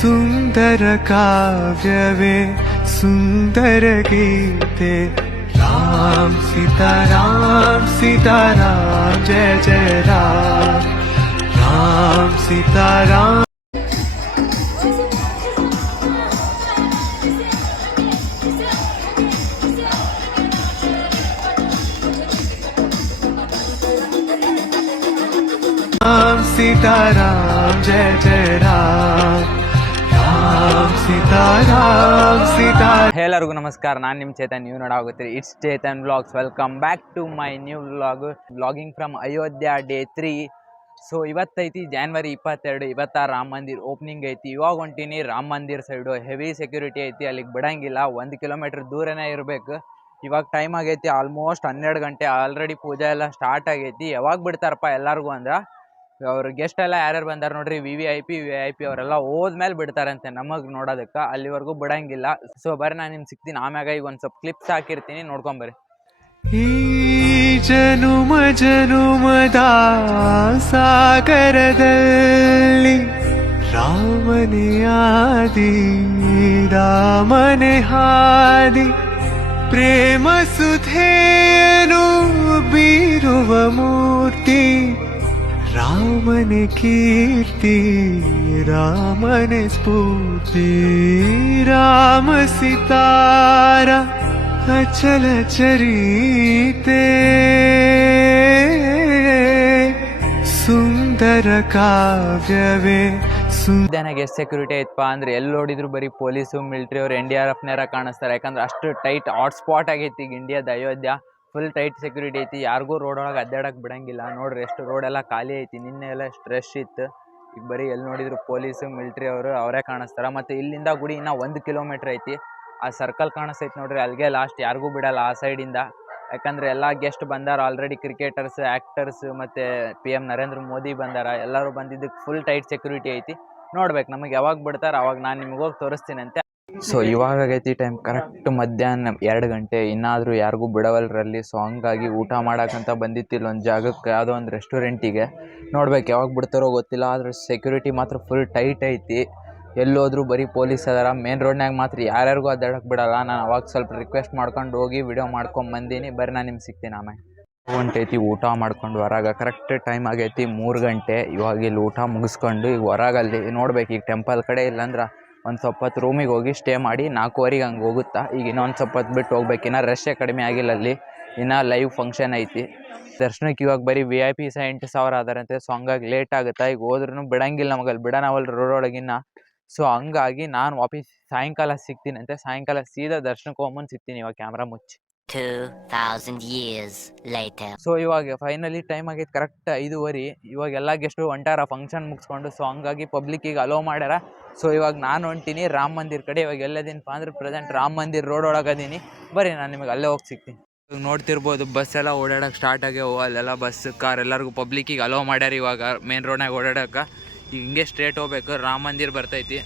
सुन्दर काव्यवे सुन्दर गीते राम सीता राम सीता राम जय जय राम राम सीता राम राम सीता राम जय जय राम ಎಲ್ಲರಿಗೂ ನಮಸ್ಕಾರ. ನಾನ್ ನಿಮ್ ಚೇತನ್, ನೀವು ನೋಡಾಗುತ್ತೀರಿ it's Chetan vlogs welcome back to my new vlog vlogging from Ayodhya day three so ಇವತ್ತೈತಿ January ಇಪ್ಪತ್ತೆರಡು. ಇವತ್ತ ರಾಮ ಮಂದಿರ್ ಓಪನಿಂಗ್ ಐತಿ. ಇವಾಗ ಹೊಂಟೀನಿ Rama Mandir side heavy security ಐತಿ. ಅಲ್ಲಿಗೆ ಬಿಡಂಗಿಲ್ಲ. ಒಂದು ಕಿಲೋಮೀಟರ್ ದೂರನೇ ಇರಬೇಕು. ಇವಾಗ ಟೈಮ್ ಆಗೈತಿ. ಆಲ್ಮೋಸ್ಟ್ ಹನ್ನೆರಡು ಗಂಟೆ. ಆಲ್ರೆಡಿ ಪೂಜೆ ಎಲ್ಲ ಸ್ಟಾರ್ಟ್ ಆಗೈತಿ. ಯಾವಾಗ ಬಿಡ್ತಾರಪ್ಪ ಎಲ್ಲರಿಗೂ ಅಂದ್ರೆ? ಅವ್ರ ಗೆಸ್ಟ್ ಎಲ್ಲ ಯಾರ್ಯಾರು ಬಂದಾರ ನೋಡ್ರಿ V V I P V I P ಅವರೆಲ್ಲ ಹೋದ್ಮೇಲೆ ಬಿಡ್ತಾರಂತೆ ನಮಗೆ ನೋಡೋದಕ್ಕೆ, ಅಲ್ಲಿವರೆಗೂ ಬಿಡಂಗಿಲ್ಲ. ಸೊ ಬರ್ರಿ ನಾನು ನಿಮ್ಗೆ ಸಿಗ್ತೀನಿ, ಆಮ್ಯಾಗ ಈಗ ಒಂದು ಸ್ವಲ್ಪ ಕ್ಲಿಪ್ಸ್ ಹಾಕಿರ್ತೀನಿ ನೋಡ್ಕೊಂಬರ್ರಿ ಈ ಜನುಮ ಜನುಮದ ಸಾಗರದಲ್ಲಿ ರಾಮನೆಯಾದಿ ರಾಮನೇ ಹಾದಿ, ಪ್ರೇಮ ಸುಧೇನು ಬೀರುವ ಮೂರ್ತಿ. ರಾಮನೆ ಕೀರ್ತಿ, ರಾಮನೆ ಸ್ಫೂರ್ತಿ, ರಾಮ ಸಿತಾರ, ಅಚಲ ಚರಿತೆ. ಸುಂದರ ಕಾವ್ಯವೇ ಎಷ್ಟು ಸೆಕ್ಯೂರಿಟಿ ಐತಪ್ಪ ಅಂದ್ರೆ ಎಲ್ಲಿ ನೋಡಿದ್ರು ಬರೀ ಪೊಲೀಸು ಮಿಲ್ಟ್ರಿ ಅವ್ರು ಎನ್ ಡಿ ಆರ್ ಎಫ್ನಾರ ಕಾಣಿಸ್ತಾರೆ. ಯಾಕಂದ್ರೆ ಅಷ್ಟು ಟೈಟ್ ಹಾಟ್ ಸ್ಪಾಟ್ ಆಗೈತಿ ಈಗ ಇಂಡಿಯಾದ ಅಯೋಧ್ಯ ಫುಲ್ ಟೈಟ್ ಸೆಕ್ಯೂರಿಟಿ ಐತಿ. ಯಾರಿಗೂ ರೋಡ್ ಒಳಗೆ ಅಡ್ಡಾಡಕ್ಕೆ ಬಿಡಂಗಿಲ್ಲ. ನೋಡ್ರಿ ಎಷ್ಟು ರೋಡ್ ಎಲ್ಲ ಖಾಲಿ ಐತಿ. ನಿನ್ನೆ ಎಲ್ಲ ಸ್ಟ್ರೆಶ್ ರಶ್ ಇತ್ತು. ಈಗ ಬರೀ ಎಲ್ಲಿ ನೋಡಿದ್ರು ಪೊಲೀಸು ಮಿಲ್ಟ್ರಿ ಅವರು ಅವರೇ ಕಾಣಿಸ್ತಾರ. ಮತ್ತು ಇಲ್ಲಿಂದ ಗುಡಿ ಇನ್ನೂ ಒಂದು ಕಿಲೋಮೀಟ್ರ್ ಐತಿ. ಆ ಸರ್ಕಲ್ ಕಾಣಿಸ್ತೈತಿ ನೋಡ್ರಿ. ಅಲ್ಲಿಗೆ ಲಾಸ್ಟ್ ಯಾರಿಗೂ ಬಿಡಲ್ಲ ಆ ಸೈಡಿಂದ ಯಾಕಂದ್ರೆ ಎಲ್ಲ ಗೆಸ್ಟ್ ಬಂದಾರ. ಆಲ್ರೆಡಿ ಕ್ರಿಕೆಟರ್ಸ್ ಆ್ಯಕ್ಟರ್ಸ್ ಮತ್ತು ಪಿ ಎಂ ನರೇಂದ್ರ ಮೋದಿ ಬಂದಾರ. ಎಲ್ಲರೂ ಬಂದಿದ್ದಕ್ಕೆ ಫುಲ್ ಟೈಟ್ ಸೆಕ್ಯೂರಿಟಿ ಐತಿ. ನೋಡ್ಬೇಕು ನಮಗೆ ಯಾವಾಗ ಬಿಡ್ತಾರೆ, ಅವಾಗ ನಾನು ನಿಮ್ಗೆ ಹೋಗಿ ತೋರಿಸ್ತೀನಂತೆ ಸೊ ಇವಾಗ ಆಗೈತಿ ಟೈಮ್ ಕರೆಕ್ಟ್ ಮಧ್ಯಾಹ್ನ ಎರಡು ಗಂಟೆ. ಇನ್ನಾದರೂ ಯಾರಿಗೂ ಬಿಡವಲ್ರಲ್ಲಿ ಸೊ ಹಂಗಾಗಿ ಊಟ ಮಾಡಕ್ಕಂತ ಬಂದಿತ್ತಿಲ್ಲ ಒಂದು ಜಾಗಕ್ಕೆ. ಯಾವುದೋ ಒಂದು ರೆಸ್ಟೋರೆಂಟಿಗೆ ನೋಡ್ಬೇಕು ಯಾವಾಗ ಬಿಡ್ತಾರೋ ಗೊತ್ತಿಲ್ಲ, ಆದ್ರೆ ಸೆಕ್ಯೂರಿಟಿ ಮಾತ್ರ ಫುಲ್ ಟೈಟ್ ಐತಿ. ಎಲ್ಲೋದ್ರೂ ಬರೀ ಪೊಲೀಸ್ ಅದಾರ. ಮೇನ್ ರೋಡ್ನಾಗ ಮಾತ್ರ ಯಾರ್ಯಾರಿಗೂ ಅದಾಡಕ್ಕೆ ಬಿಡಲ್ಲ. ನಾನು ಅವಾಗ ಸ್ವಲ್ಪ ರಿಕ್ವೆಸ್ಟ್ ಮಾಡ್ಕೊಂಡು ಹೋಗಿ ವಿಡಿಯೋ ಮಾಡ್ಕೊಂಡು ಬಂದೀನಿ. ಬರ್ರಿ ನಾನು ನಿಮ್ಗೆ ಸಿಗ್ತೀನಿ ಆಮೇಲೆ. ಹೊಂಟೈತಿ ಊಟ ಮಾಡ್ಕೊಂಡು ಹೊರಗೆ ಕರೆಕ್ಟ್ ಟೈಮ್ ಆಗೈತಿ ಮೂರು ಗಂಟೆ. ಇವಾಗ ಇಲ್ಲಿ ಊಟ ಮುಗಿಸ್ಕೊಂಡು ಈಗ ಹೊರಗಲ್ಲಿ ನೋಡ್ಬೇಕು ಈಗ ಟೆಂಪಲ್ ಕಡೆ ಇಲ್ಲಾಂದ್ರೆ ಒಂದು ಸ್ವಲ್ಪ ಹೊತ್ತು ರೂಮಿಗೆ ಹೋಗಿ ಸ್ಟೇ ಮಾಡಿ ನಾಲ್ಕುವರೆಗೆ ಹಂಗೆ ಹೋಗುತ್ತಾ? ಈಗ ಇನ್ನೊಂದು ಸ್ವಲ್ಪ ಹೊತ್ತು ಬಿಟ್ಟು ಹೋಗ್ಬೇಕು. ಇನ್ನೂ ರಶ್ಶೇ ಕಡಿಮೆ ಆಗಿಲ್ಲ ಅಲ್ಲಿ. ಇನ್ನೂ ಲೈವ್ ಫಂಕ್ಷನ್ ಐತಿ. ದರ್ಶನಕ್ಕೆ ಇವಾಗ ಬರೀ ವಿ ಐ ಪಿ ಸಹ ಎಂಟು ಸಾವಿರ ಆದಾರಂತೆ ಸೊ ಹಂಗಾಗಿ ಲೇಟ್ ಆಗುತ್ತಾ? ಈಗ ಹೋದ್ರೂ ಬಿಡಂಗಿಲ್ಲ ನಮಗೆ ಅಲ್ಲಿ. ಬಿಡೋಣವಲ್ಲ ರೋಡ್ ಒಳಗಿನ್ನ. ಸೊ ಹಂಗಾಗಿ ನಾನು ವಾಪಸ್ ಸಾಯಂಕಾಲ ಸಿಗ್ತೀನಿ ಅಂತೆ. ಸಾಯಂಕಾಲ ಸೀದಾ ದರ್ಶನಕ್ಕೆ ಹೋಗ್ಬಂದು ಸಿಗ್ತೀನಿ ಇವಾಗ ಕ್ಯಾಮ್ರಾ ಮುಚ್ಚಿ. 2000 years later. ಸೊ ಇವಾಗ ಫೈನಲಿ ಟೈಮ್ ಆಗೈತೆ ಕರೆಕ್ಟ್ ಐದುವರಿ. ಇವಾಗ ಎಲ್ಲ ಗೆಸ್ಟು ಹೊಂಟಾರ ಫಂಕ್ಷನ್ ಮುಗಿಸ್ಕೊಂಡು ಸೊ ಹಂಗಾಗಿ ಪಬ್ಲಿಕ್ಕಿಗೆ ಅಲೋ ಮಾಡ್ಯಾರ. ಸೊ ಇವಾಗ ನಾನು ಹೊಂಟೀನಿ ರಾಮ ಮಂದಿರ್ ಕಡೆ. ಇವಾಗ ಎಲ್ಲದಿನಪ್ಪ ಅಂದ್ರೆ ಪ್ರೆಸೆಂಟ್ ರಾಮ ಮಂದಿರ್ ರೋಡ್ ಒಳಗೆ ಅದೀನಿ. ಬರ್ರಿ ನಾನು ನಿಮಗೆ ಅಲ್ಲೇ ಹೋಗಿ ಸಿಗ್ತೀನಿ. ಇವಾಗ ನೋಡ್ತಿರ್ಬೋದು ಬಸ್ ಎಲ್ಲ ಓಡಾಡಕ್ಕೆ ಸ್ಟಾರ್ಟ್ ಆಗ್ಯಾವ. ಅಲ್ಲೆಲ್ಲ ಬಸ್ ಕಾರ್ ಎಲ್ಲರಿಗೂ ಪಬ್ಲಿಕ್ಕಿಗೆ ಅಲೋ ಮಾಡ್ಯಾರ ಇವಾಗ ಮೇನ್ ರೋಡ್ನಾಗ ಓಡಾಡಕ್ಕೆ ಈಗ ಹಿಂಗೆ ಸ್ಟ್ರೇಟ್ ಹೋಗ್ಬೇಕು ರಾಮ ಮಂದಿರ್ ಬರ್ತೈತಿ.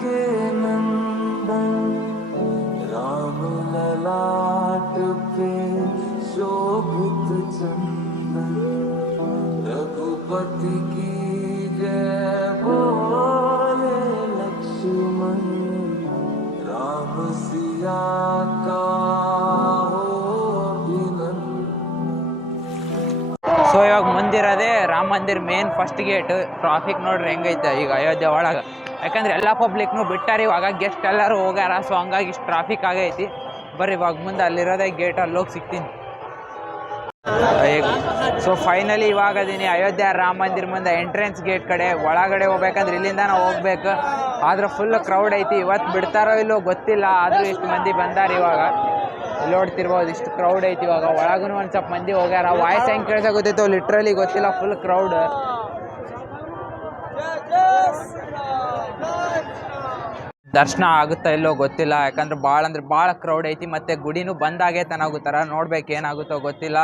के ललाट पे शोभित चंदन रघुपति की जय बोले लक्ष्मण राम सिया का हो अभिनंदन ಸೊ ಇವಾಗ ಮುಂದಿರೋದೇ Rama Mandir main first gate traffic ನೋಡ್ರಿ ಹೆಂಗೈತೆ ಈಗ ಅಯೋಧ್ಯೆ ಒಳಗೆ ಯಾಕಂದ್ರೆ ಎಲ್ಲ ಪಬ್ಲಿಕ್ನು ಬಿಟ್ಟಾರ ಇವಾಗ ಗೆಸ್ಟ್ ಎಲ್ಲರೂ ಹೋಗ್ಯಾರ ಸೊ ಹಂಗಾಗಿ ಇಷ್ಟು ಟ್ರಾಫಿಕ್ ಆಗೈತಿ ಬರ್ರಿ ಇವಾಗ ಮುಂದೆ ಅಲ್ಲಿರೋದೇ ಗೇಟ್ ಅಲ್ಲಿ ಹೋಗಿ ಸಿಗ್ತೀನಿ. ಸೊ ಫೈನಲಿ ಇವಾಗ ಅದೀನಿ. ಅಯೋಧ್ಯೆ ರಾಮ ಮಂದಿರ ಮುಂದೆ ಎಂಟ್ರೆನ್ಸ್ ಗೇಟ್ ಕಡೆ. ಒಳಗಡೆ ಹೋಗ್ಬೇಕಂದ್ರೆ ಇಲ್ಲಿಂದ ನಾವು ಹೋಗ್ಬೇಕು. ಆದ್ರೆ ಫುಲ್ ಕ್ರೌಡ್ ಐತಿ. ಇವತ್ತು ಬಿಡ್ತಾರೋ ಇಲ್ಲೋ ಗೊತ್ತಿಲ್ಲ. ಆದರೂ ಇಷ್ಟು ಮಂದಿ ಬಂದಾರ ಇವಾಗ. ನೋಡ್ತಿರ್ಬೋದು ಇಷ್ಟು ಕ್ರೌಡ್ ಐತಿ ಇವಾಗ. ಒಳಗೂ ಒಂದು ಸ್ವಲ್ಪ ಮಂದಿ ಹೋಗ್ಯಾರ. ವಾಯ್ಸ್ ಹೆಂಗೆ ಕೇಳ್ಸ ಗೊತ್ತಿತ್ತು? ಲಿಟ್ರಲಿ ಗೊತ್ತಿಲ್ಲ. ಫುಲ್ ಕ್ರೌಡ್ ದರ್ಶನ ಆಗುತ್ತಾ ಇಲ್ಲೋ ಗೊತ್ತಿಲ್ಲ. ಯಾಕಂದ್ರೆ ಭಾಳ ಅಂದ್ರೆ ಭಾಳ ಕ್ರೌಡ್ ಐತಿ ಮತ್ತೆ ಗುಡಿನೂ ಬಂದಾಗೆ ಅನ್ನೋಗುತ್ತಾರ ನೋಡ್ಬೇಕು ಏನಾಗುತ್ತೋ ಗೊತ್ತಿಲ್ಲ.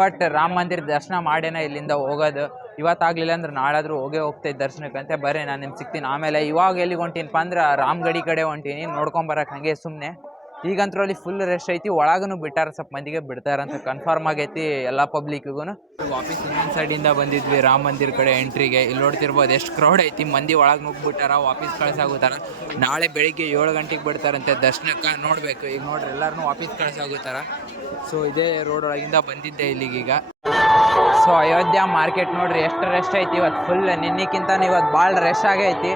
ಬಟ್ ರಾಮ ಮಂದಿರ ದರ್ಶನ ಮಾಡೇನ ಇಲ್ಲಿಂದ ಹೋಗೋದು. ಇವತ್ತಾಗ್ಲಿಲ್ಲ ಅಂದ್ರೆ ನಾಳಾದರೂ ಹೋಗೇ ಹೋಗ್ತೈತೆ ದರ್ಶನಕ್ಕಂತೆ ಬರ್ರಿ ನಾನು ನಿಮ್ಗೆ ಸಿಗ್ತೀನಿ. ಆಮೇಲೆ ಇವಾಗ ಎಲ್ಲಿಗೆ ಹೊಂಟೀನಪ್ಪ ಅಂದ್ರೆ ರಾಮಗಡಿ ಕಡೆ ಹೊಂಟೀನಿ. ನೋಡ್ಕೊಂಬರಕ್ಕೆ ಹಂಗೆ ಸುಮ್ಮನೆ ಈಗಂತೂ ಅಲ್ಲಿ ಫುಲ್ ರೆಶ್ ಐತಿ ಒಳಗೂ ಬಿಟ್ಟಾರ, ಸ್ವಲ್ಪ ಮಂದಿಗೆ ಬಿಡ್ತಾರಂತ ಕನ್ಫರ್ಮ್ ಆಗೈತಿ ಎಲ್ಲ ಪಬ್ಲಿಕ್ಗೂ ವಾಪಸ್ ಇನ್ನೊಂದು ಸೈಡಿಂದ ಬಂದಿದ್ವಿ, ರಾಮ ಮಂದಿರ ಕಡೆ ಎಂಟ್ರಿಗೆ ಇಲ್ಲಿ ನೋಡ್ತಿರ್ಬೋದು ಎಷ್ಟು ಕ್ರೌಡ್ ಐತಿ, ಮಂದಿ ಒಳಗೆ ನುಗ್ಬಿಟ್ಟಾರ ವಾಪಸ್ ಕಳ್ಸಾಗುತ್ತಾರ ನಾಳೆ ಬೆಳಿಗ್ಗೆ ಏಳು ಗಂಟೆಗೆ ಬಿಡ್ತಾರಂತೆ ದರ್ಶನಕ್ಕೆ, ನೋಡ್ಬೇಕು. ಈಗ ನೋಡ್ರಿ ಎಲ್ಲರೂ ವಾಪಸ್ ಕಳ್ಸಾಗುತ್ತಾರ ಸೊ ಇದೇ ರೋಡ್ ಒಳಗಿಂದ ಬಂದಿದ್ದೆ ಇಲ್ಲಿಗೀಗ. ಸೊ ಅಯೋಧ್ಯ ಮಾರ್ಕೆಟ್ ನೋಡ್ರಿ, ಎಷ್ಟು ರಶ್ ಐತಿ ಇವತ್ತು ಫುಲ್ ನಿನ್ನೆಕ್ಕಿಂತ ಇವತ್ತು ಭಾಳ ರಶ್ ಆಗೈತಿ.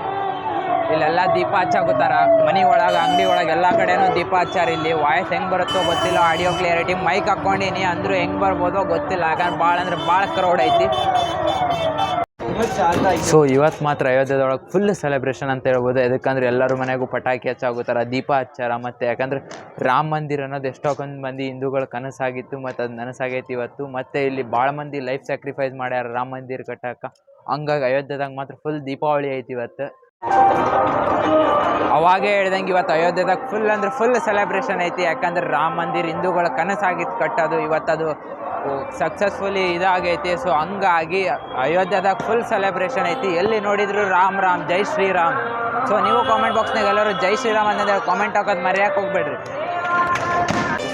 ಇಲ್ಲೆಲ್ಲ ದೀಪ ಹಚ್ಚಾಕುತ್ತಾರ. ಮನೆ ಒಳಗೆ, ಅಂಗಡಿ ಒಳಗೆ ಎಲ್ಲ ಕಡೆನೂ ದೀಪ ಹಚ್ಚಾರ ಇಲ್ಲಿ. ವಾಯ್ಸ್ ಹೆಂಗೆ ಬರುತ್ತೋ ಗೊತ್ತಿಲ್ಲ ಆಡಿಯೋ ಕ್ಲಿಯರಿಟಿ ಮೈಕ್ ಹಾಕ್ಕೊಂಡಿನಿ ಅಂದರೂ ಹೆಂಗೆ ಬರ್ಬೋದೋ ಗೊತ್ತಿಲ್ಲ. ಯಾಕಂದ್ರೆ ಭಾಳ ಅಂದ್ರೆ ಭಾಳ ಕ್ರೌಡ್ ಐತಿ. ಸೊ ಇವತ್ತು ಮಾತ್ರ ಅಯೋಧ್ಯದೊಳಗೆ ಫುಲ್ ಸೆಲೆಬ್ರೇಷನ್ ಅಂತ ಹೇಳ್ಬೋದು. ಯಾಕಂದ್ರೆ ಎಲ್ಲರೂ ಮನೆಗೂ ಪಟಾಕಿ ಹಚ್ಚಾಗುತ್ತಾರ ದೀಪ ಹಚ್ಚಾರ ಮತ್ತು ಯಾಕಂದ್ರೆ ರಾಮ ಮಂದಿರ ಅನ್ನೋದು ಎಷ್ಟೊಂದು ಮಂದಿ ಹಿಂದೂಗಳ ಕನಸಾಗಿತ್ತು ಮತ್ತು ಅದು ನನಸಾಗೈತಿ ಇವತ್ತು. ಮತ್ತು ಇಲ್ಲಿ ಭಾಳ ಮಂದಿ ಲೈಫ್ ಸ್ಯಾಕ್ರಿಫೈಸ್ ಮಾಡ್ಯಾರ ರಾಮ ಮಂದಿರ ಕಟ್ಟಕ್ಕೆ ಹಂಗಾಗಿ ಅಯೋಧ್ಯದಾಗ ಮಾತ್ರ ಫುಲ್ ದೀಪಾವಳಿ ಐತಿ ಇವತ್ತು. ಅವಾಗೇ ಹೇಳ್ದಂಗೆ ಇವತ್ತು ಅಯೋಧ್ಯದಾಗ ಫುಲ್ ಅಂದ್ರೆ ಫುಲ್ ಸೆಲೆಬ್ರೇಷನ್ ಐತಿ. ಯಾಕಂದ್ರೆ ರಾಮ ಮಂದಿರ ಹಿಂದೂಗಳ ಕನಸಾಗಿತ್ತು ಕಟ್ಟೋದು. ಇವತ್ತು ಅದು ಸಕ್ಸಸ್ಫುಲಿ ಇದಾಗೈತಿ. ಸೊ ಹಂಗಾಗಿ ಅಯೋಧ್ಯದಾಗ ಫುಲ್ ಸೆಲೆಬ್ರೇಷನ್ ಐತಿ. ಎಲ್ಲಿ ನೋಡಿದ್ರು ರಾಮ್ ರಾಮ್, ಜೈ ಶ್ರೀರಾಮ್. ಸೊ ನೀವು ಕಾಮೆಂಟ್ ಬಾಕ್ಸ್ನಾಗ ಎಲ್ಲರೂ ಜೈ ಶ್ರೀರಾಮ್ ಅಂತಂದೇಳಿ ಕಾಮೆಂಟ್ ಹಾಕೋದು ಮರ್ಯಾಕೆ ಹೋಗ್ಬೇಡ್ರಿ.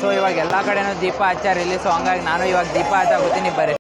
ಸೊ ಇವಾಗ ಎಲ್ಲ ಕಡೆನೂ ದೀಪ ಹಚ್ಚಾರ ಇಲ್ಲಿ ಸೊ ಹಂಗಾಗಿ ನಾನು ಇವಾಗ ದೀಪ ಹಚ್ಚಾಗುತ್ತೀನಿ ಬರ್ರಿ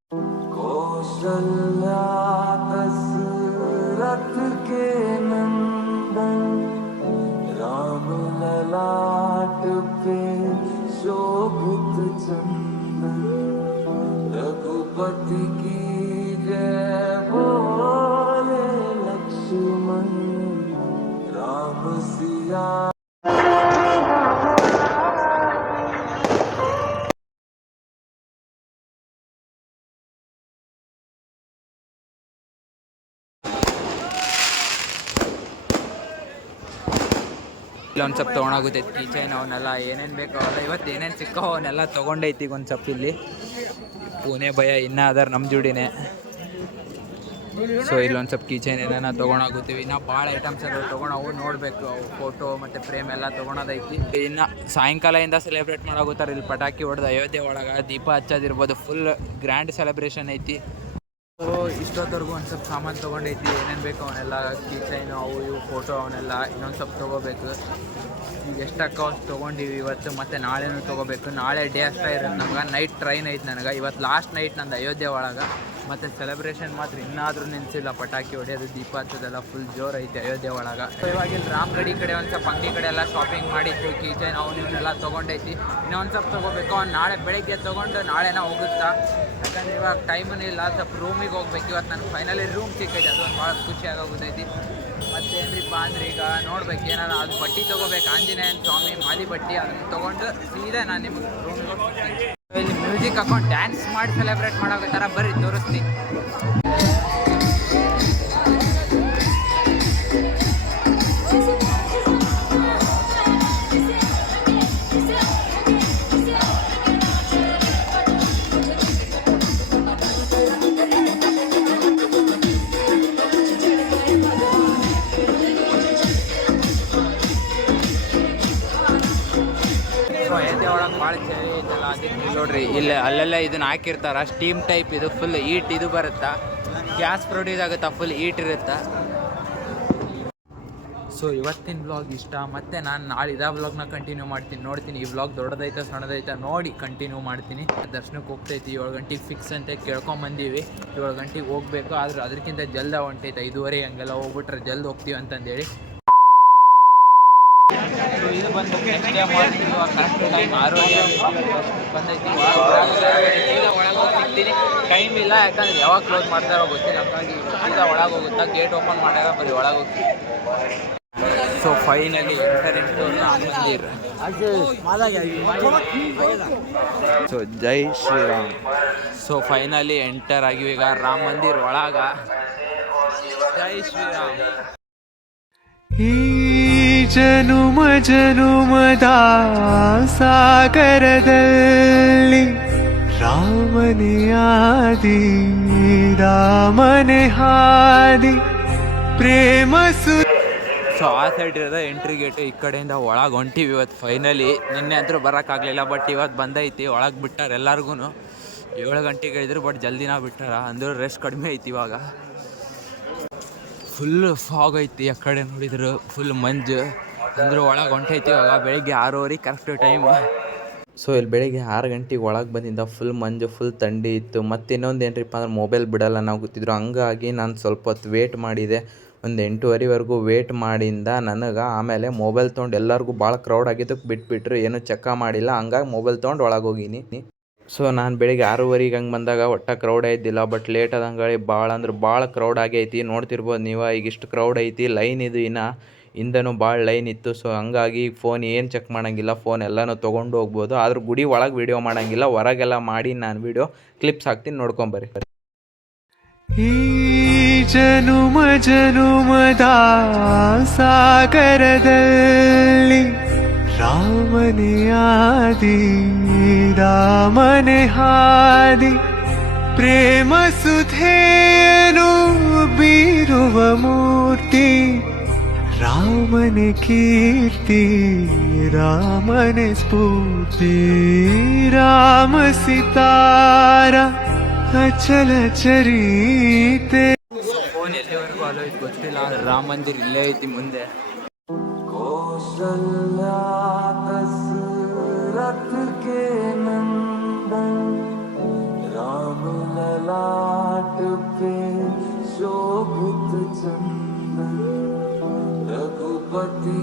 ಇಲ್ಲೊಂದು ಸ್ವಲ್ಪ ತಗೊಂಡೋಗುತ್ತೆ. ಕಿಚನ್ ಅವನ್ನೆಲ್ಲ ಏನೇನು ಬೇಕು ಅವೆಲ್ಲ ಇವತ್ತು ಏನೇನ್ ಸಿಕ್ಕೋ ಅವನ್ನೆಲ್ಲ ತಗೊಂಡೈತಿ ಒಂದು ಸ್ವಲ್ಪ ಇಲ್ಲಿ. ಪೂನೆ ಭಯ, ಇನ್ನ ಅದಾರ ನಮ್ಮ ಜೋಡಿನೇ. ಸೊ ಇಲ್ಲೊಂದು ಸ್ವಲ್ಪ ಕಿಚನ್ ಏನೇನ ತೊಗೊಂಡೋಗುತ್ತೀವಿ ಇನ್ನೂ ಭಾಳ ಐಟಮ್ಸ್ ಎಲ್ಲ ತೊಗೊಂಡವು ನೋಡಬೇಕು. ಅವು ಫೋಟೋ ಮತ್ತು ಫ್ರೇಮ್ ಎಲ್ಲ ತೊಗೊಳೋದೈತಿ ಇನ್ನು ಸಾಯಂಕಾಲದಿಂದ ಸೆಲೆಬ್ರೇಟ್ ಮಾಡೋಗುತ್ತಾರೆ ಇಲ್ಲಿ ಪಟಾಕಿ ಹೊಡೆದು ಅಯೋಧ್ಯೆ ಒಳಗೆ ದೀಪ ಹಚ್ಚೋದಿರ್ಬೋದು ಫುಲ್ ಗ್ರ್ಯಾಂಡ್ ಸೆಲೆಬ್ರೇಷನ್ ಐತಿ. ಸೊ ಇಷ್ಟೊತ್ತವರೆಗೂ ಒಂದು ಸ್ವಲ್ಪ ಸಾಮಾನು ತೊಗೊಂಡೈತಿ. ಏನೇನು ಬೇಕು ಅವನ್ನೆಲ್ಲ ಕೀಚೈನು ಅವು ಇವು ಫೋಟೋ ಅವನ್ನೆಲ್ಲ ಇನ್ನೊಂದು ಸ್ವಲ್ಪ ತೊಗೋಬೇಕು. ಈಗ ಅಕ್ಕ ಅಷ್ಟು ತೊಗೊಂಡಿವಿ ಇವತ್ತು ಮತ್ತು ನಾಳೆನೂ ತೊಗೋಬೇಕು. ನಾಳೆ ಡೇ ಅಷ್ಟೇ ಇರೋದು ನಮ್ಗೆ. ನೈಟ್ ಟ್ರೈನ್ ಐತೆ ನನಗೆ. ಇವತ್ತು ಲಾಸ್ಟ್ ನೈಟ್ ನಂದು ಅಯೋಧ್ಯೆ ಒಳಗೆ. ಮತ್ತು ಸೆಲೆಬ್ರೇಷನ್ ಮಾತ್ರ ಇನ್ನಾದರೂ ನಿಲ್ಸಿಲ್ಲ ಪಟಾಕಿ ಹೊಡೆಯೋದು, ದೀಪ ಹಚ್ಚೋದೆಲ್ಲ ಫುಲ್ ಜೋರು ಐತೆ ಅಯೋಧ್ಯೆ ಒಳಗೆ. ಇವಾಗ ಇಲ್ಲಿ ರಾಮಗಡಿ ಕಡೆ ಒಂದು ಸ್ವಲ್ಪ ಅಂಗಡಿ ಕಡೆ ಎಲ್ಲ ಶಾಪಿಂಗ್ ಮಾಡಿದ್ದು, ಕಿಚನ್ ಅವ್ನು ಇವನ್ನೆಲ್ಲ ತೊಗೊಂಡೈತಿ. ಇನ್ನೊಂದು ಸ್ವಲ್ಪ ತೊಗೋಬೇಕು ಅವ್ನು ನಾಳೆ ಬೆಳಗ್ಗೆ ತೊಗೊಂಡು ನಾಳೆನ ಹೋಗುತ್ತಾ? ಯಾಕಂದ್ರೆ ಇವಾಗ ಟೈಮೂ ಇಲ್ಲ, ಸ್ವಲ್ಪ ರೂಮಿಗೆ ಹೋಗ್ಬೇಕು. ಇವತ್ತು ನನಗೆ ಫೈನಲಿ ರೂಮ್ ಸಿಕ್ಕೈತಿ ಅದೊಂದು ಭಾಳ ಖುಷಿಯಾಗಿ ಮತ್ತೆ ಮತ್ತೇನ್ರಿಪ್ಪ ಅಂದ್ರೆ ಈಗ ನೋಡ್ಬೇಕು, ಏನಾರ ಅದು ಬಟ್ಟೆ ತೊಗೋಬೇಕು, ಆಂಜನೇಯನ ಸ್ವಾಮಿ ಮಾಲಿ ಬಟ್ಟಿ ಅದನ್ನು ತೊಗೊಂಡು ಸೀದಾ ನಾನು ನಿಮಗೆ ರೂಮಿಗೆ ಹೋಗ್ತೀನಿ. ಮ್ಯೂಸಿಕ್ ಹಾಕೊಂಡು ಡ್ಯಾನ್ಸ್ ಮಾಡಿ ಸೆಲೆಬ್ರೇಟ್ ಮಾಡೋ ಥರ ಬರ್ರಿ ತೋರಿಸ್ತೀನಿ. ನೋಡ್ರಿ. ಇಲ್ಲಿ ಅಲ್ಲೆಲ್ಲ ಇದನ್ನ ಹಾಕಿರ್ತಾರ. ಸ್ಟೀಮ್ ಟೈಪ್ ಇದು ಫುಲ್ ಈಟ್ ಇದು ಬರುತ್ತಾ? ಗ್ಯಾಸ್ ಪ್ರೊಡ್ಯೂಸ್ ಆಗುತ್ತಾ? ಫುಲ್ ಈಟ್ ಇರುತ್ತಾ? ಸೊ ಇವತ್ತಿನ ಬ್ಲಾಗ್ ಇಷ್ಟ. ಮತ್ತೆ ನಾನು ನಾಳೆ ಇದೇ ಬ್ಲಾಗ್ನ ಕಂಟಿನ್ಯೂ ಮಾಡ್ತೀನಿ. ನೋಡ್ತೀನಿ. ಈ ಬ್ಲಾಗ್ ದೊಡ್ಡದೈತ, ಸಣ್ಣದೈತೆ ನೋಡಿ ಕಂಟಿನ್ಯೂ ಮಾಡ್ತೀನಿ. ದರ್ಶನಕ್ಕೆ ಹೋಗ್ತೈತಿ. ಏಳು ಗಂಟೆಗೆ ಫಿಕ್ಸ್ ಅಂತ ಕೇಳ್ಕೊಂಬಂದೀವಿ. ಏಳು ಗಂಟೆಗೆ ಹೋಗ್ಬೇಕು. ಆದ್ರೆ ಅದಕ್ಕಿಂತ ಜಲ್ದ ಹೊಂಟೈತೆ. ಐದುವರೆ ಹಂಗೆಲ್ಲ ಹೋಗ್ಬಿಟ್ರೆ ಜಲ್ದಿ ಹೋಗ್ತೀವಿ ಅಂತಂದೇಳಿ. ಇದು ಬಂದು ನೆಕ್ಸ್ಟ್ ಡೇ ಮಾಡ್ತೀವಿ ಇವಾಗ ಕರೆಕ್ಟ್ ಟೈಮ್ ಆರೋಗ್ಯ ಬಂದೈತಿ. ಟೈಮ್ ಇಲ್ಲ, ಯಾಕಂದ್ರೆ ಯಾವಾಗ ಕ್ಲೋಸ್ ಮಾಡ್ತಾರೋ ಗೊತ್ತಿಲ್ಲ. ಹಾಗಾಗಿ ಸೀದಾ ಒಳಗೆ ಹೋಗುತ್ತಾ ಗೇಟ್ ಓಪನ್ ಮಾಡ್ಯಾಗ ಬರೀ ಒಳಗೆ ಹೋಗ್ತೀವಿ so finally enter into Rama Mandir so ಜೈ ಶ್ರೀರಾಮ್. ಸೊ ಫೈನಲಿ ಎಂಟರ್ ಆಗಿವೆ ಈಗ ರಾಮ ಮಂದಿರ್ ಒಳಗ. ಜೈ ಶ್ರೀರಾಮ್. ಜನುಮ ಜನುಮದ ಸಾಗರದಲ್ಲಿ ರಾಮನೆಯಾದಿ ರಾಮನೆ ರಾಮನೇ ಹಾದಿ, ಪ್ರೇಮ ಸು ಸೊ ಆ ಸೈಡ್ ಇರೋದ ಎಂಟ್ರಿ ಗೇಟ್ ಈ ಕಡೆಯಿಂದ ಒಳಗೆ ಹೊಂಟಿವಿ ಇವತ್ತು ಫೈನಲಿ ನಿನ್ನೆ ಅಂತೂ ಬರೋಕ್ಕಾಗಲಿಲ್ಲ ಬಟ್ ಇವತ್ತು ಬಂದೈತಿ, ಒಳಗೆ ಬಿಟ್ಟಾರೆ ಎಲ್ಲರಿಗೂ ಏಳು ಗಂಟೆಗೆ ಇದ್ರು ಬಟ್ ಜಲ್ದಿನ ಬಿಟ್ಟಾರ, ಅಂದರೂ ರೆಸ್ಟ್ ಕಡಿಮೆ ಐತಿ ಇವಾಗ. ಫುಲ್ ಫಾಗ್ ಐತಿ ಆ ಕಡೆ ನೋಡಿದ್ರು. ಫುಲ್ ಮಂಜು. ಅಂದ್ರೆ ಒಳಗೆ ಹೊಂಟೈತಿ ಇವಾಗ ಬೆಳಿಗ್ಗೆ ಆರೂವರೆ ಕರೆಕ್ಟ್ ಟೈಮ್ ಸೊ ಇಲ್ಲಿ ಬೆಳಿಗ್ಗೆ ಆರು ಗಂಟೆಗೆ ಒಳಗೆ ಬಂದಿದ್ದ ಫುಲ್ ಮಂಜು ಫುಲ್ ಥಂಡಿ ಇತ್ತು. ಮತ್ತು ಇನ್ನೊಂದು ಏನ್ರಿಪ್ಪ ಅಂದ್ರೆ ಮೊಬೈಲ್ ಬಿಡಲ್ಲ ನಾವು ಗೊತ್ತಿದ್ರು. ಹಂಗಾಗಿ ನಾನು ಸ್ವಲ್ಪ ಹೊತ್ತು ವೇಟ್ ಮಾಡಿದೆ. ಒಂದು ಎಂಟೂವರೆವರೆಗೂ ವೇಟ್ ಮಾಡಿಂದ ನನಗೆ ಆಮೇಲೆ ಮೊಬೈಲ್ ತೊಗೊಂಡು ಎಲ್ಲರಿಗೂ ಭಾಳ ಕ್ರೌಡ್ ಆಗಿದ್ದಕ್ಕೆ ಬಿಟ್ಬಿಟ್ರು. ಏನೂ ಚೆಕ್ಕ ಮಾಡಿಲ್ಲ. ಹಂಗಾಗಿ ಮೊಬೈಲ್ ತೊಗೊಂಡು ಒಳಗೆ ಹೋಗೀನಿ. ಸೊ ನಾನು ಬೆಳಿಗ್ಗೆ ಆರೂವರೆಗೆ ಹಂಗೆ ಬಂದಾಗ ಒಟ್ಟ ಕ್ರೌಡ್ ಇದ್ದಿಲ್ಲ ಬಟ್ ಲೇಟ್ ಆದಂಗೆ ಭಾಳ ಅಂದ್ರೆ ಭಾಳ ಕ್ರೌಡ್ ಆಗೈತಿ ನೋಡ್ತಿರ್ಬೋದು ನೀವು, ಈಗ ಇಷ್ಟು ಕ್ರೌಡ್ ಐತಿ ಲೈನ್ ಇದು ಇನ್ನು ಹಿಂದೆನೂ ಭಾಳ ಲೈನ್ ಇತ್ತು. ಸೊ ಹಂಗಾಗಿ ಫೋನ್ ಏನು ಚೆಕ್ ಮಾಡೋಂಗಿಲ್ಲ ಫೋನ್ ಎಲ್ಲನೂ ತೊಗೊಂಡು ಹೋಗ್ಬೋದು. ಆದ್ರೆ ಗುಡಿ ಒಳಗೆ ವೀಡಿಯೋ ಮಾಡೋಂಗಿಲ್ಲ, ಹೊರಗೆಲ್ಲ ಮಾಡಿ ನಾನು ವೀಡಿಯೋ ಕ್ಲಿಪ್ಸ್ ಹಾಕ್ತೀನಿ ನೋಡ್ಕೊಂಬರ್ರಿ ಈ ಜನುಮ ಜನುಮದ ಸಾಗರದಲ್ಲಿ ರಾಮನೇ ಆದಿ, ರಾಮನೆ ಹಾದಿ, ಪ್ರೇಮ ಸುಧೇನು ಬೀರುವ ಮೂರ್ತಿ, ರಾಮನೆ ಕೀರ್ತಿ, ರಾಮನೆ ಸ್ಫೂರ್ತಿ, ರಾಮ ಸಿತಾರ, ಅಚಲ ಚರಿತೆ. ಫೋನ್ ಎಲ್ಲಿವರೆಗೂ ಅಲೋ ಗೊತ್ತಿಲ್ಲ ರಾಮ ಇಲ್ಲೇ ಐತಿ ಮುಂದೆ. कौशल्या दशरथ के नंदन राम ललाट पे शोभित चंदन रघुपति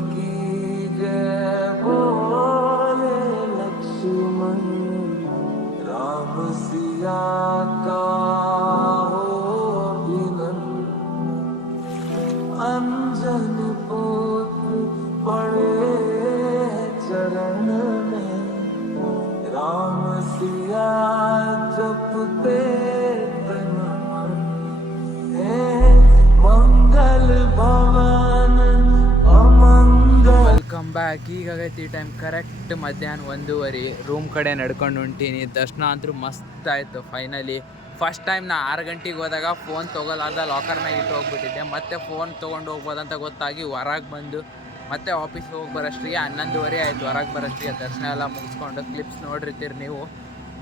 ವೆಲ್ಕಮ್ ಬ್ಯಾಕ್ ಈಗ ಆಗೈತಿ ಟೈಮ್ ಕರೆಕ್ಟ್ ಮಧ್ಯಾಹ್ನ ಒಂದೂವರೆ ರೂಮ್ ಕಡೆ ನಡ್ಕೊಂಡು ಹೊಂಟೀನಿ. ದರ್ಶನ ಅಂತೂ ಮಸ್ತ್ ಆಯಿತು ಫೈನಲಿ ಫಸ್ಟ್ ಟೈಮ್ ನಾ ಆರು ಗಂಟೆಗೆ ಹೋದಾಗ ಫೋನ್ ತೊಗೊಲಾರ್ದ ಲಾಕರ್ನಾಗ ಇಟ್ಟು ಹೋಗ್ಬಿಟ್ಟಿದ್ದೆ. ಮತ್ತೆ ಫೋನ್ ತೊಗೊಂಡು ಹೋಗ್ಬೋದಂತ ಗೊತ್ತಾಗಿ ಹೊರಗೆ ಬಂದು ಮತ್ತೆ ಆಫೀಸ್ಗೆ ಹೋಗಿ ಬರೋಷ್ಟಿಗೆ ಹನ್ನೊಂದುವರೆ ಆಯಿತು. ಹೊರಗೆ ಬರೋಷ್ಟಿಗೆ ದರ್ಶನ ಎಲ್ಲ ಮುಗಿಸ್ಕೊಂಡು ಕ್ಲಿಪ್ಸ್ ನೋಡಿರ್ತೀರಿ ನೀವು.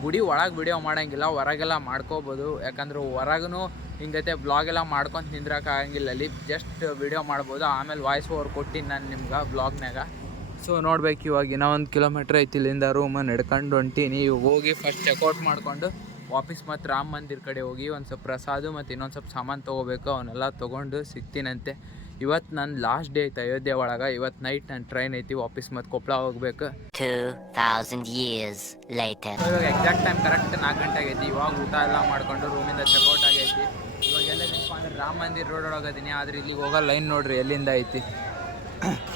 ಗುಡಿ ಒಳಗೆ ವಿಡಿಯೋ ಮಾಡೋಂಗಿಲ್ಲ, ಹೊರಗೆಲ್ಲ ಮಾಡ್ಕೋಬೋದು. ಯಾಕಂದ್ರೆ ಹೊರಗೂ ಹಿಂಗತೆ ಬ್ಲಾಗ್ ಎಲ್ಲ ಮಾಡ್ಕೊಂಡು ನಿಂದ್ರಕ್ಕೆ ಆಗಂಗಿಲ್ಲ. ಅಲ್ಲಿ ಜಸ್ಟ್ ವಿಡಿಯೋ ಮಾಡ್ಬೋದು. ಆಮೇಲೆ ವಾಯ್ಸ್ ಓವರ್ ಕೊಟ್ಟಿನಿ ನಾನು ನಿಮ್ಗೆ ಬ್ಲಾಗ್ನಾಗ ಸೊ ನೋಡ್ಬೇಕು ಇವಾಗ ಇನ್ನೂ ಒಂದು ಕಿಲೋಮೀಟ್ರ್ ಐತಿ ಇಲ್ಲಿಂದ ರೂಮ್ ನಡ್ಕೊಂಡು ಹೊಂಟೀನಿ. ಇವಾಗ ಹೋಗಿ ಫಸ್ಟ್ ಚೆಕ್ಔಟ್ ಮಾಡಿಕೊಂಡು ವಾಪಸ್ ಮತ್ತು ರಾಮ ಮಂದಿರ ಕಡೆ ಹೋಗಿ ಒಂದು ಸ್ವಲ್ಪ ಪ್ರಸಾದ ಮತ್ತು ಇನ್ನೊಂದು ಸ್ವಲ್ಪ ಸಾಮಾನು ತೊಗೋಬೇಕು ಅವನ್ನೆಲ್ಲ ತೊಗೊಂಡು ಸಿಗ್ತೀನಂತೆ. ಇವತ್ತು ನನ್ನ ಲಾಸ್ಟ್ ಡೇ ಐತೆ ಅಯೋಧ್ಯೆ ಒಳಗೆ. ಇವತ್ತು ನೈಟ್ ನನ್ನ ಟ್ರೈನ್ ಐತಿ ವಾಪಸ್ ಮತ್ತು ಕೊಪ್ಪಳ ಹೋಗ್ಬೇಕು. 2,000 years later. ಸೊ ಇವಾಗ ಎಕ್ಸಾಕ್ಟ್ ಟೈಮ್ ಕರೆಕ್ಟ್ ನಾಲ್ಕು ಗಂಟೆ ಆಗೈತಿ. ಇವಾಗ ಊಟ ಎಲ್ಲ ಮಾಡ್ಕೊಂಡು ರೂಮಿಂದ ಚೆಕ್ಔಟ್ ಆಗೈತಿ. ಇವಾಗ ಎಲ್ಲ ಅಂದ್ರೆ ರಾಮ ಮಂದಿರ ರೋಡ್ ಒಳಗದೀನಿ ಆದ್ರೆ ಇಲ್ಲಿಗೆ ಹೋಗೋ ಲೈನ್ ನೋಡ್ರಿ ಎಲ್ಲಿಂದ ಐತಿ.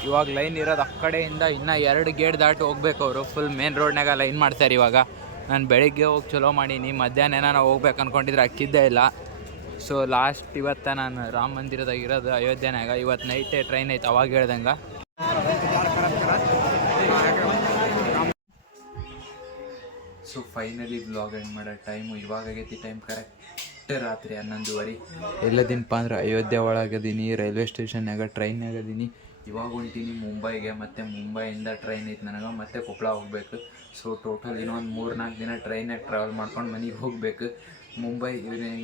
ಇವಾಗ ಲೈನ್ ಇರೋದು ಆ ಕಡೆಯಿಂದ ಇನ್ನೂ ಎರಡು ಗೇಟ್ ದಾಟಿ ಹೋಗ್ಬೇಕು ಅವರು. ಫುಲ್ ಮೇನ್ ರೋಡ್ನಾಗ ಲೈನ್ ಮಾಡ್ತಾರೆ ಇವಾಗ? ನಾನು ಬೆಳಿಗ್ಗೆ ಹೋಗಿ ಚಲೋ ಮಾಡೀನಿ, ಮಧ್ಯಾಹ್ನ ಏನಾರ ಹೋಗ್ಬೇಕು ಅಂದ್ಕೊಂಡಿದ್ರೆ ಅಕ್ಕಿದ್ದೇ ಇಲ್ಲ. ಸೊ ಲಾಸ್ಟ್ ಇವತ್ತ ನಾನು ರಾಮ ಮಂದಿರದಾಗ ಇರೋದು, ಅಯೋಧ್ಯೆನಾಗ. ಇವತ್ತು ನೈಟೇ ಟ್ರೈನ್ ಐತೆ, ಅವಾಗ ಹೇಳ್ದಂಗೆ. ಸೊ ಫೈನಲಿ ಬ್ಲಾಗ್ ಎಂಡ್ ಮಾಡೋ ಟೈಮು ಇವಾಗ ಆಗೈತಿ ಟೈಮ್ ಕರೆಕ್ಟ್ ರಾತ್ರಿ ಹನ್ನೊಂದುವರೆ. ಎಲ್ಲದಿನಪ್ಪ ಅಂದ್ರೆ ಅಯೋಧ್ಯೆ ಒಳಗದೀನಿ, ರೈಲ್ವೆ ಸ್ಟೇಷನ್ನಾಗ ಟ್ರೈನ್ನಾಗ ಅದೀನಿ ಇವಾಗ ಹೊಂಟೀನಿ ಮುಂಬೈಗೆ, ಮತ್ತು ಮುಂಬೈಯಿಂದ ಟ್ರೈನ್ ಐತೆ ನನಗೆ, ಮತ್ತೆ ಕೊಪ್ಪಳ ಹೋಗ್ಬೇಕು. ಸೊ ಟೋಟಲ್ ಇನ್ನೊಂದು ಮೂರು ನಾಲ್ಕು ದಿನ ಟ್ರೈನಾಗ ಟ್ರಾವೆಲ್ ಮಾಡ್ಕೊಂಡು ಮನೆಗೆ ಹೋಗ್ಬೇಕು. ಮುಂಬೈ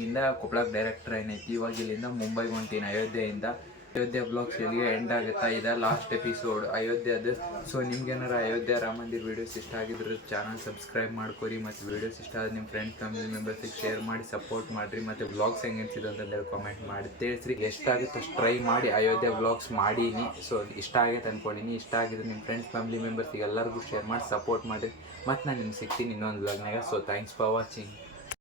ಇಂದ ಕೊಪ್ಪಳಕ್ಕೆ ಡೈರೆಕ್ಟ್ ಟ್ರೈನ್ ಐತಿ. ಇವಾಗ ಇಲ್ಲಿಂದ ಮುಂಬೈಗೆ ಹೊಂಟೀನಿ, ಅಯೋಧ್ಯೆಯಿಂದ. ಅಯೋಧ್ಯೆ ಬ್ಲಾಗ್ಸ್ ಇಲ್ಲಿಗೆ ಎಂಡ್ ಆಗುತ್ತಾ ಇದೆ. ಲಾಸ್ಟ್ ಎಪಿಸೋಡ್ ಅಯೋಧ್ಯೆದು ಸೊ ನಿಮ್ಗೇನಾರ ಅಯೋಧ್ಯೆ ರಾಮ ಮಂದಿರ ವೀಡಿಯೋಸ್ ಇಷ್ಟ ಆಗಿದ್ರೆ ಚಾನಲ್ ಸಬ್ಸ್ಕ್ರೈಬ್ ಮಾಡ್ಕೊರಿ ಮತ್ತು ವೀಡಿಯೋಸ್ ಇಷ್ಟ ಆದ್ರೆ ನಿಮ್ಮ ಫ್ರೆಂಡ್ಸ್ ಫ್ಯಾಮಿಲಿ ಮೆಂಬರ್ಸಿಗೆ ಶೇರ್ ಮಾಡಿ ಸಪೋರ್ಟ್ ಮಾಡಿರಿ. ಮತ್ತು ಬ್ಲಾಗ್ಸ್ ಹೆಂಗೆ ಅಂತ ಅಂತಂದೇಳಿ ಕಾಮೆಂಟ್ ಮಾಡಿ. ತಿಳಿಸ್ರಿ. ಎಷ್ಟಾಗುತ್ತೆ ಅಷ್ಟು ಟ್ರೈ ಮಾಡಿ ಅಯೋಧ್ಯೆ ಬ್ಲಾಗ್ಸ್ ಮಾಡೀನಿ. ಸೊ ಇಷ್ಟ ಆಗೈತೆ ಅಂದ್ಕೊಂಡಿನಿ ಇಷ್ಟ ಆಗಿದ್ರೆ ನಿಮ್ಮ ಫ್ರೆಂಡ್ಸ್ ಫ್ಯಾಮಿಲಿ ಮೆಂಬರ್ಸಿಗೆ ಎಲ್ಲರಿಗೂ ಶೇರ್ ಮಾಡಿ ಸಪೋರ್ಟ್ ಮಾಡಿ ಮತ್ತು ನಾನು ನಿಮ್ಗೆ ಸಿಗ್ತೀನಿ ಇನ್ನೊಂದು ಬ್ಲಾಗ್ನಾಗ ಸೊ ಥ್ಯಾಂಕ್ಸ್ ಫಾರ್ ವಾಚಿಂಗ್